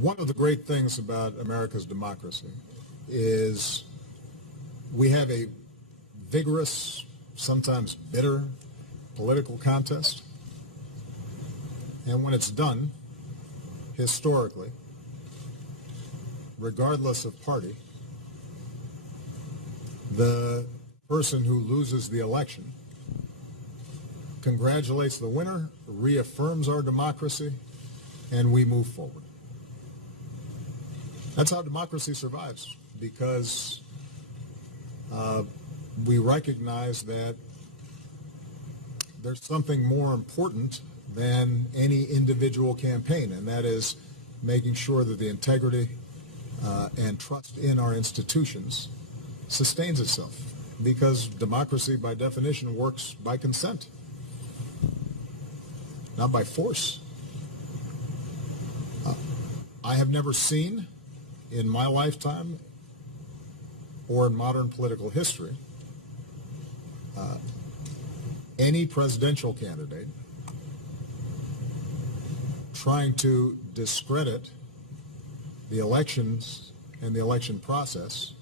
One of the great things about America's democracy is we have a vigorous, sometimes bitter political contest. And when it's done, historically, regardless of party, the person who loses the election congratulates the winner, reaffirms our democracy, and we move forward. That's how democracy survives, because we recognize that there's something more important than any individual campaign, and that is making sure that the integrity and trust in our institutions sustains itself, because democracy by definition works by consent, not by force. I have never seen in my lifetime or in modern political history any presidential candidate trying to discredit the elections and the election process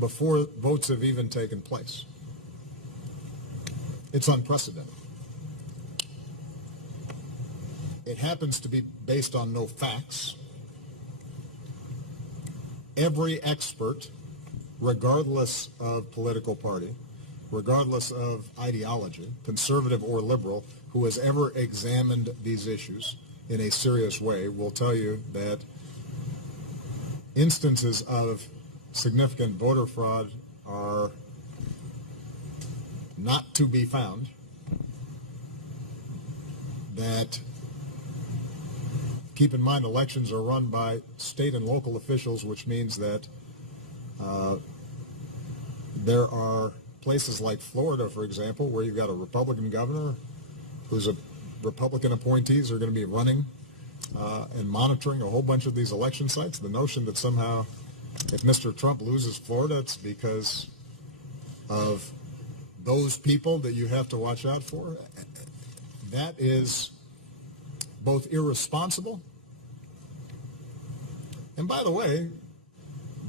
before votes have even taken place. It's unprecedented. It happens to be based on no facts. Every expert, regardless of political party, regardless of ideology, conservative or liberal, who has ever examined these issues in a serious way will tell you that instances of significant voter fraud are not to be found, that, keep in mind, elections are run by state and local officials, which means that there are places like Florida, for example, where you've got a Republican governor who's a Republican appointees are going to be running and monitoring a whole bunch of these election sites. The notion that somehow if Mr. Trump loses Florida, it's because of those people that you have to watch out for, that is both irresponsible and, by the way,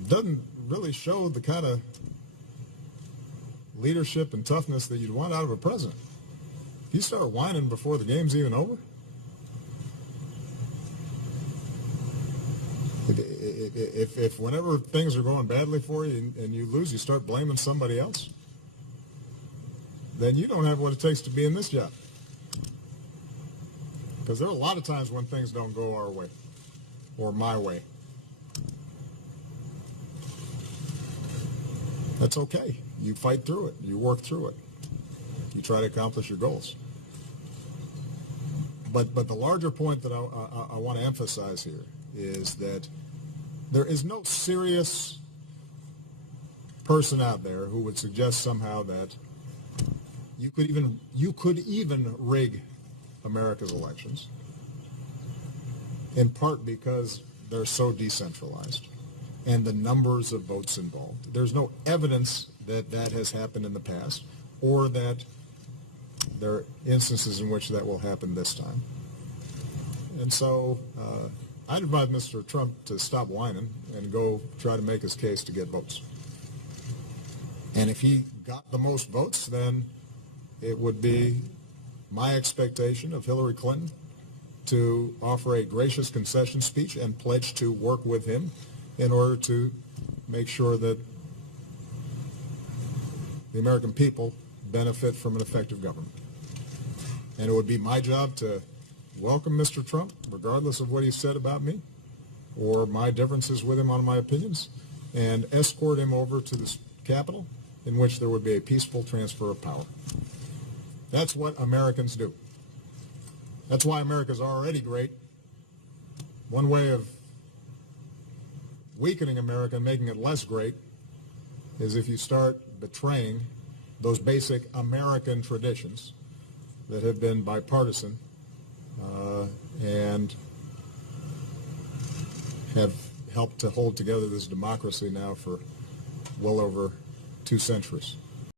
doesn't really show the kind of leadership and toughness that you'd want out of a president. If you start whining before the game's even over, if whenever things are going badly for you and you lose, you start blaming somebody else, then you don't have what it takes to be in this job. Because there are a lot of times when things don't go our way or my way. That's okay. You fight through it. You work through it. You try to accomplish your goals. But the larger point that I want to emphasize here is that there is no serious person out there who would suggest somehow that you could even rig America's elections, in part because they're so decentralized and the numbers of votes involved. There's no evidence that that has happened in the past or that there are instances in which that will happen this time. And so I'd advise Mr. Trump to stop whining and go try to make his case to get votes. And if he got the most votes, then it would be my expectation of Hillary Clinton to offer a gracious concession speech and pledge to work with him in order to make sure that the American people benefit from an effective government. And it would be my job to welcome Mr. Trump, regardless of what he said about me or my differences with him on my opinions, and escort him over to the Capitol, in which there would be a peaceful transfer of power. That's what Americans do. That's why America's already great. One way of weakening America and making it less great is if you start betraying those basic American traditions that have been bipartisan and have helped to hold together this democracy now for well over 2 centuries.